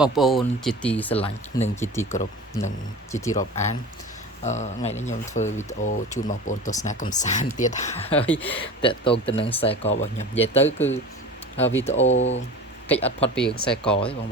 បងប្អូនជាទីស្រឡាញ់និងជាទីគោរពនិងជាទីរាប់អានថ្ងៃនេះខ្ញុំធ្វើវីដេអូជូនបងប្អូនទស្សនាកំសាន្តទៀតហើយតកតងទៅនឹងខ្សែករបស់ខ្ញុំនិយាយទៅគឺវីដេអូកិច្ចអត់ផុតពីរឿងខ្សែកទេបង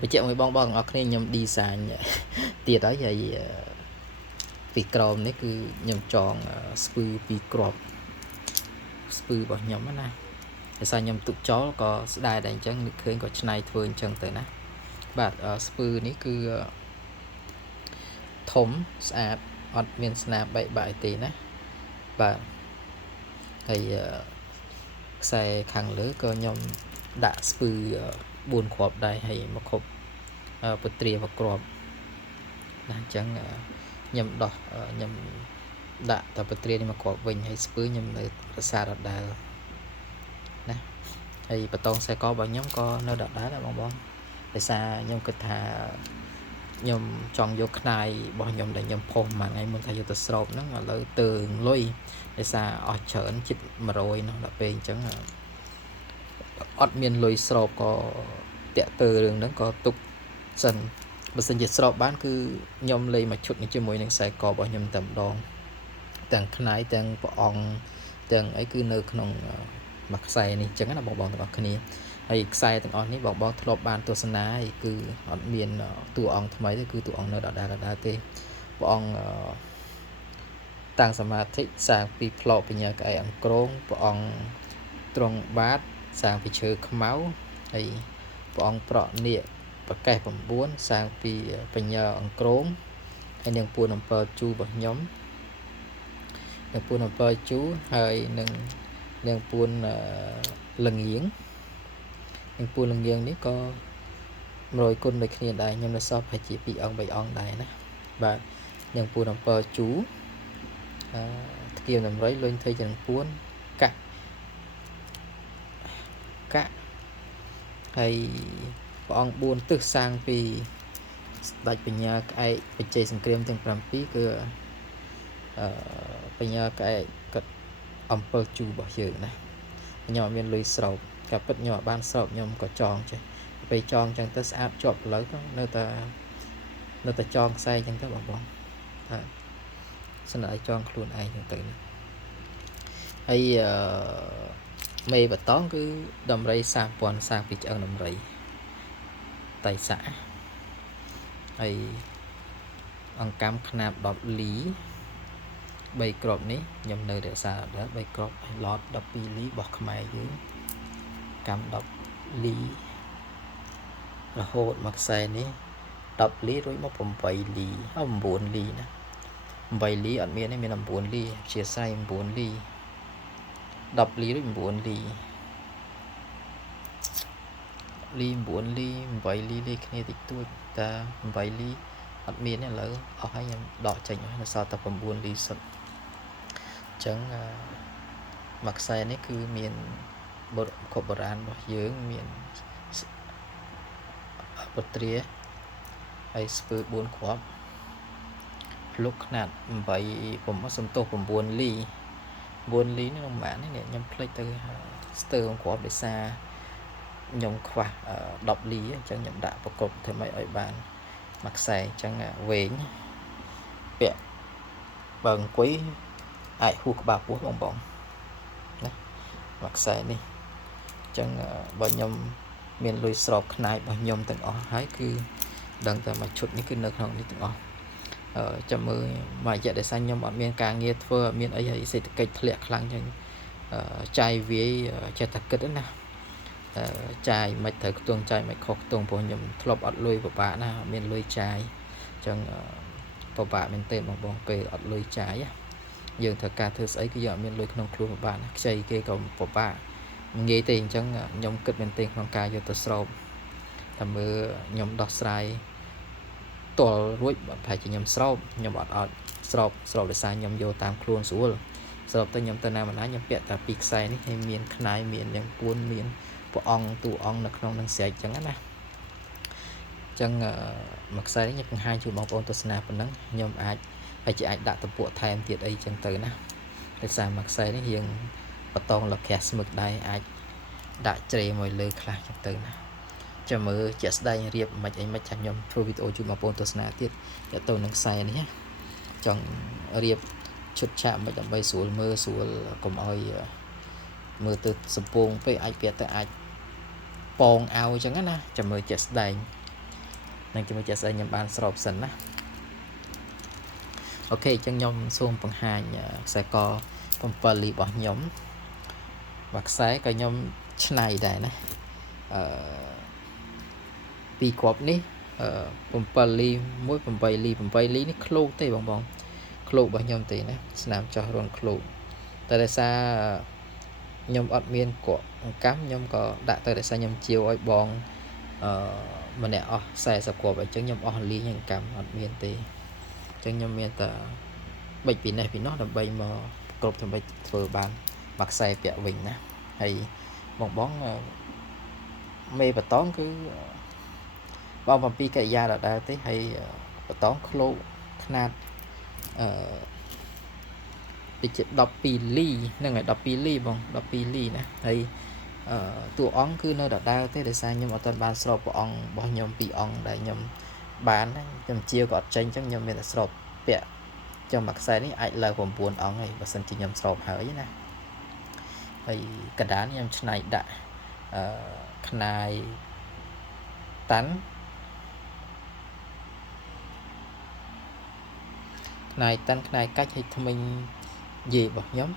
បញ្ជាក់មួយបងទាំងអស់គ្នាខ្ញុំ design ទៀតហើយពីក្រោមនេះគឺខ្ញុំចងស្ពឺពីគ្រាប់ស្ពឺរបស់ខ្ញុំណាដោយសារខ្ញុំទុកចោលក៏ស្ដាយដែរអញ្ចឹងនឹកឃើញក៏ច្នៃធ្វើអញ្ចឹងទៅណាបាទស្ពឺនេះគឺធំស្អាតអត់មានស្នាបែកបាក់ទេណាបាទហើយខ្សែខាងលើក៏ខ្ញុំដាក់ស្ពឺ4គ្រាប់ដែរហើយមកគ្រប់ពត្រាមួយគ្រាប់ណាអញ្ចឹងខ្ញុំដោះខ្ញុំដាក់តែពត្រានេះមកគ្រាប់វិញហើយស្ពឺខ្ញុំនៅរសារដដែលណាហើយបតងខ្សែករបស់ខ្ញុំក៏នៅដដែលដែរបងដោយសារខ្ញុំគិតថាខ្ញុំចង់យកខ្នាយរបស់ខ្ញុំដែលខ្ញុំផុសមួយថ្ងៃមុនថាយកទៅស្រោបហ្នឹងឥឡូវទើងលុយដោយសារអស់ច្រើនជិត100នោះដល់ពេលអញ្ចឹងអត់មានលុយស្រោបក៏តាក់ទើរឿងហ្នឹងក៏ទុកសិនបើសិនជាស្រោបបានគឺខ្ញុំលេងមួយឈុតនេះជាមួយនឹងខ្សែករបស់ខ្ញុំតែម្ដងទាំងខ្នាយទាំងព្រះអង្គទាំងអីគឺនៅក្នុងមួយខ្សែនេះអញ្ចឹងណាបងទាំងអស់គ្នាហើយខ្សែទាំងអស់នេះបងធ្លាប់បានទស្សនាហើយគឺអត់មានតួអង្គថ្មីទេគឺតួអង្គនៅដដែលទេព្រះអង្គតាំងសមាធិសាងពីផ្លោកបញ្ញាក្អែកអង្គរងព្រះអង្គទ្រង់បាតសាងពីឈើខ្មៅហើយព្រះអង្គប្រក់នាគប្រកេះ9សាងពីបញ្ញាអង្គរងហើយនឹងពួន7ជូរបស់ខ្ញុំនឹងពួន7ជូហើយនឹងពួនលងៀងនឹងពួនលងៀងនេះក៏100គុណដូចគ្នាដែរខ្ញុំនៅសល់ប្រហែលជា2អង្គ3អង្គដែរណាបាទនឹងពួន7ជូធ្គាមដំរីលុញથઈជាពួនកាក់ហើយព្រះអង្គ4ទិសសាងពីស្ដេចបញ្ញាក្អែកបច្ចេកសង្គ្រាមទាំង7គឺបញ្ញាក្អែកគាត់7ជូរបស់យើងណាខ្ញុំអត់មានលុយស្រោបក៏ពិតខ្ញុំអត់បានស្រោបខ្ញុំក៏ចងចេះពេលចងអញ្ចឹងទៅស្អាតជាប់ផ្លូវទៅនៅតែចងខ្សែអញ្ចឹងទៅបងបាទស្នើឲ្យចងខ្លួនឯងអញ្ចឹងទៅហើយមេបតងគឺដំរី30,000សាងពីឆ្អឹងដំរីតៃសាហើយអង្កាំខ្នាត10លី3គ្រាប់នេះខ្ញុំនៅរក្សាដល់3គ្រាប់ឡត12លីរបស់ខ្មែរយើងកម្ម10លីរហូតមកខ្សែនេះ10លីរួចមក8លី9លីណា8លីអត់មានទេមាន9លីជាស្រ័យ9លី10លីរួច9លីលី9លី8លីលេខគ្នាតិចតួចតែ8លីអត់មានទេឥឡូវអស់ហើយខ្ញុំដកចេញហើយនៅសល់តែ9លីសុទ្ធអញ្ចឹងមួយខ្សែនេះគឺមានបុរាណរបស់យើងមានពត្រាហើយស្ពឺ4គ្រាប់ភ្លុកខ្នាត8សំទោស9លី9លីនេះក្នុងម៉ាននេះខ្ញុំភ្លេចទៅស្ទើគ្រាប់ដោយសារខ្ញុំខ្វះ10លីអញ្ចឹងខ្ញុំដាក់ប្រកបធ្វើម៉េចឲ្យបានមួយខ្សែអញ្ចឹងវែងពាក់បើអង្គុយអាចហួសក្បាលពោះបងណាមួយខ្សែនេះអញ្ចឹងបើខ្ញុំមានលុយស្រោបខ្នាយរបស់ខ្ញុំទាំងអស់ហើយគឺដឹងតែមួយឈុតនេះគឺនៅក្នុងនេះទាំងអស់ចាំមើលមួយរយៈដែលខ្ញុំអត់មានការងារធ្វើអត់មានអីហើយសេដ្ឋកិច្ចធ្លាក់ខ្លាំងអញ្ចឹងចាយវាយចេះតែគិតណាចាយមិនត្រូវខ្ទង់ចាយមិនខុសខ្ទង់ព្រោះខ្ញុំធ្លាប់អត់លុយពិបាកណាអត់មានលុយចាយអញ្ចឹងពិបាកមែនទែនបងពេលអត់លុយចាយយើងត្រូវការធ្វើស្អីគឺយើងអត់មានលុយក្នុងខ្លួនពិបាកណាខ្ចីគេក៏ពិបាកងាយទេអញ្ចឹងខ្ញុំគិតមែនទែនក្នុងការយកទៅស្រោបតែមើលខ្ញុំដោះស្រាយតល់រួចប្រហែលជាខ្ញុំស្រោបខ្ញុំអត់ស្រោបដោយសារខ្ញុំយកតាមខ្លួនស្រួលស្រោបទៅខ្ញុំទៅណាម្នាក់ខ្ញុំពាក់តែ2ខ្សែនេះហើយមានខ្នាយមានយ៉ាងពួនមានព្រះអង្គតួអង្គនៅក្នុងនឹងស្រែកអញ្ចឹងណាអញ្ចឹងមួយខ្សែនេះខ្ញុំបង្ហាញជូនបងប្អូនទស្សនាប៉ុណ្ណឹងខ្ញុំអាចដាក់តពួកថែមទៀតអីអញ្ចឹងទៅណាដោយសារមួយខ្សែនេះយើងបតងលក្ខះស្មឹកដែរអាចដាក់ជ្រេមួយលើខ្លះអញ្ចឹងទៅណា ចាំមើលជាក់ស្ដែងរៀបមិនអីមិនចាំខ្ញុំធ្វើវីដេអូជូនបងប្អូនទស្សនាទៀតទាក់ទងនឹងខ្សែនេះណាចង់រៀបឈុតឆាកមិនដើម្បីស្រួលមើលស្រួលកុំឲ្យមើលទៅសំពងពេកអាចពាក់ទៅអាចពងឲ្យអញ្ចឹងណាចាំមើលជាក់ស្ដែងនឹងចាំមើលជាក់ស្ដែងខ្ញុំបានស្របសិនណាអូខេអញ្ចឹងខ្ញុំសូមបង្ហាញខ្សែក7លីរបស់ខ្ញុំvàខ្សែក៏ខ្ញុំឆ្នៃដែរណាពីគ្រាប់នេះ7លីមួយ8លីនេះឃ្លោកទេបងឃ្លោករបស់ខ្ញុំទេណាស្នាមចោះរនឃ្លោកតែដោយសារខ្ញុំអត់មានគក់អង្កាំខ្ញុំក៏ដាក់ទៅដោយសារខ្ញុំជាវឲ្យបងម្នាក់អស់40គ្រាប់អញ្ចឹងខ្ញុំអស់លីអង្កាំអត់មានទេអញ្ចឹងខ្ញុំមានតែបិចពីនេះពីនោះដើម្បីមកគ្រប់ដើម្បីធ្វើបានមកខ្សែពាក់វិញណាហើយបងមេបតងគឺបង7កិរិយាដដែលទេហើយបតងឃ្លោកຂະຫນាតពីជា12លីហ្នឹងហើយ12លីបង12លីណាហើយតួអង្គគឺនៅដដែលទេដោយសារខ្ញុំអត់ទាន់បានស្របព្រះអង្គរបស់ខ្ញុំ2អង្គដែលខ្ញុំបានខ្ញុំជាក៏អត់ចេញអញ្ចឹងខ្ញុំមានតែស្របពាក់ចំមួយខ្សែនេះអាចលើ9អង្គហើយបើសិនជាខ្ញុំស្របហើយណាហើយកណ្ដាលខ្ញុំឆ្នៃដាក់ខ្នាយតាន់ខ្នាយកាច់ឲ្យថ្មិញយេរបស់ខ្ញុំ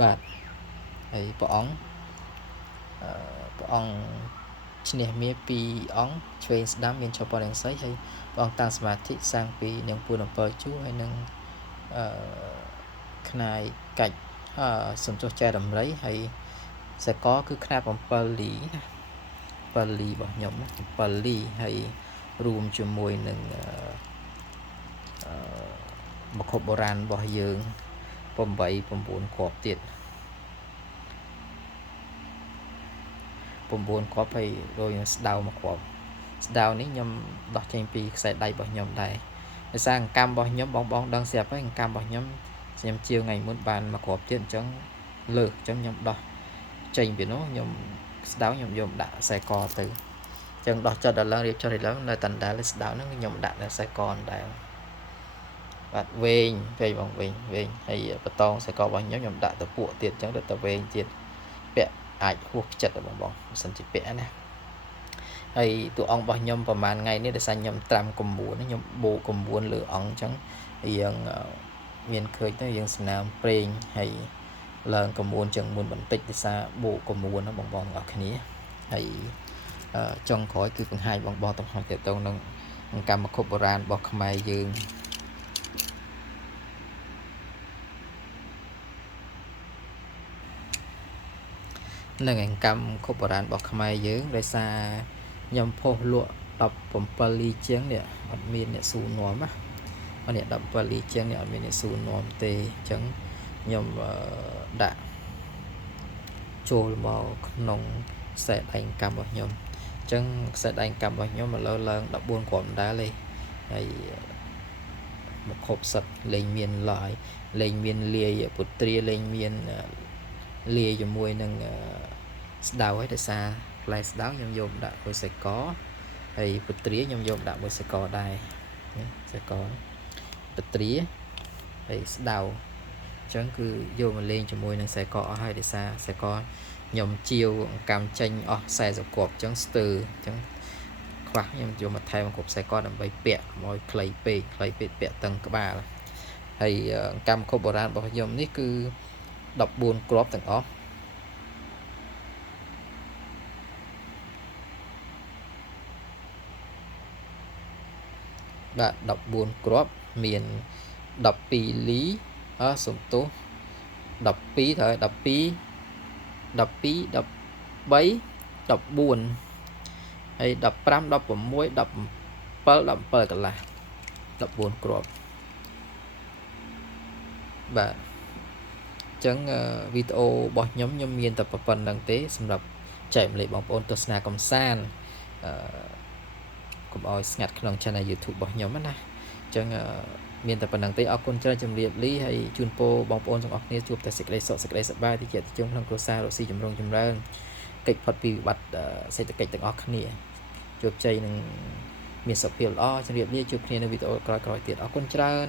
បាទហើយព្រះអង្គឈ្នះមា2អង្គឆ្វេងស្ដាំមានចុះបរិញ្ញស័យហើយព្រះអង្គតាំងសមាធិសាងពីនឹងពួន7ជួរហើយនឹងខ្នាយកាច់សំចុះចែរំរៃហើយខ្សែកគឺខ្នាត7លីណា7លីរបស់ខ្ញុំណា7លីហើយរួមជាមួយនឹងមគ្គុបបុរាណរបស់យើង8 9គ្រាប់ទៀត9គ្រាប់ហើយដូចស្ដៅមួយគ្រាប់ស្ដៅនេះខ្ញុំដោះចេញពីខ្សែដៃរបស់ខ្ញុំដែរដោយសារអង្កាំរបស់ខ្ញុំបងដឹងស្រាប់ហើយអង្កាំរបស់ខ្ញុំជាថ្ងៃមុនបានមួយគ្រាប់ទៀតអញ្ចឹងលើកអញ្ចឹងខ្ញុំដោះចេញពីនោះខ្ញុំស្ដៅខ្ញុំយកដាក់ខ្សែកទៅអញ្ចឹងដោះចុចដល់ឡើងរៀបចុចដល់ឡើងនៅតណ្ដាលស្ដៅហ្នឹងខ្ញុំដាក់នៅខ្សែកដែរបាទវែងបងវែងហើយបតងខ្សែករបស់ខ្ញុំដាក់ទៅពួកទៀតអញ្ចឹងទៅវែងទៀតពាក់អាចហួសចិត្តបងបើសិនជាពាក់ណាហើយតួអង្គរបស់ខ្ញុំប្រហែលថ្ងៃនេះដោយសារខ្ញុំត្រាំ9ខ្ញុំបូក9លើអង្គអញ្ចឹងយើងមានឃើញទៅយើងស្នាមប្រេងហើយឡើង9ចឹងមុនបន្តិចដោយសារបូក9ណាបងទាំងអស់គ្នាហើយចុងក្រោយគឺបង្ហាញបងទាំងអស់ទៅនឹងកម្មខុបបុរាណរបស់ខ្មែរយើងនឹងកម្មខុបបុរាណរបស់ខ្មែរយើងដោយសារខ្ញុំផុសលក់17លីជាងនេះអត់មានអ្នកស៊ូនាំណានេះ17លីជាងនេះអត់មានអ្នកស៊ូនាំទេអញ្ចឹងខ្ញុំដាក់ចូលមកក្នុងខ្សែដៃកម្មរបស់ខ្ញុំអញ្ចឹងខ្សែដៃកម្មរបស់ខ្ញុំឥឡូវឡើង14គ្រាប់ដែរលេហើយមកខົບសិតលេងមានឡើយលេងមានលាយពុត្រាលេងមានលាយជាមួយនឹងស្ដៅហើយដោយសារផ្លែស្ដៅខ្ញុំយកដាក់មួយខ្សែកហើយពុត្រាខ្ញុំយកដាក់មួយខ្សែកដែរខ្សែកពុត្រាហើយស្ដៅអញ្ចឹងគឺយកមកលេងជាមួយនឹងខ្សែកអស់ហើយដោយសារខ្សែកខ្ញុំជាវអង្កាំចេញអស់40គ្រាប់អញ្ចឹងស្ទើរអញ្ចឹងខ្វះខ្ញុំយកមកថែមគ្រប់ខ្សែកដើម្បីពាក់ឲ្យខ្លីពេកពាក់តឹងក្បាលហើយអង្កាំខុបបុរាណរបស់ខ្ញុំនេះគឺ14គ្រាប់ទាំងអស់បាទ14គ្រាប់មាន12លីសំទោស12ត្រូវ12 13 14ហើយ15 16 17 17កន្លះ14គ្រាប់បាទអញ្ចឹងវីដេអូរបស់ខ្ញុំមានតែប៉ុណ្្នឹងទេសម្រាប់ចែកម្លែកបងប្អូនទស្សនាកំសាន្តកុំឲ្យស្ងាត់ក្នុង channel YouTube របស់ខ្ញុំណាអញ្ចឹងមានតែប៉ុណ្្នឹងទេអរគុណច្រើនជម្រាបលាហើយជូនពរបងប្អូនទាំងអស់គ្នាជួបតែសេចក្តីសុខសេចក្តីសប្បាយទីជាទីជុំក្នុងគ្រួសាររកស៊ីចម្រុងចម្រើន កិច្ចផុតពីវិបត្តិសេដ្ឋកិច្ចទាំងអស់គ្នាជោគជ័យនឹងមានសុខភាពល្អជម្រាបលាជួបគ្នានៅវីដេអូក្រោយៗទៀតអរគុណច្រើន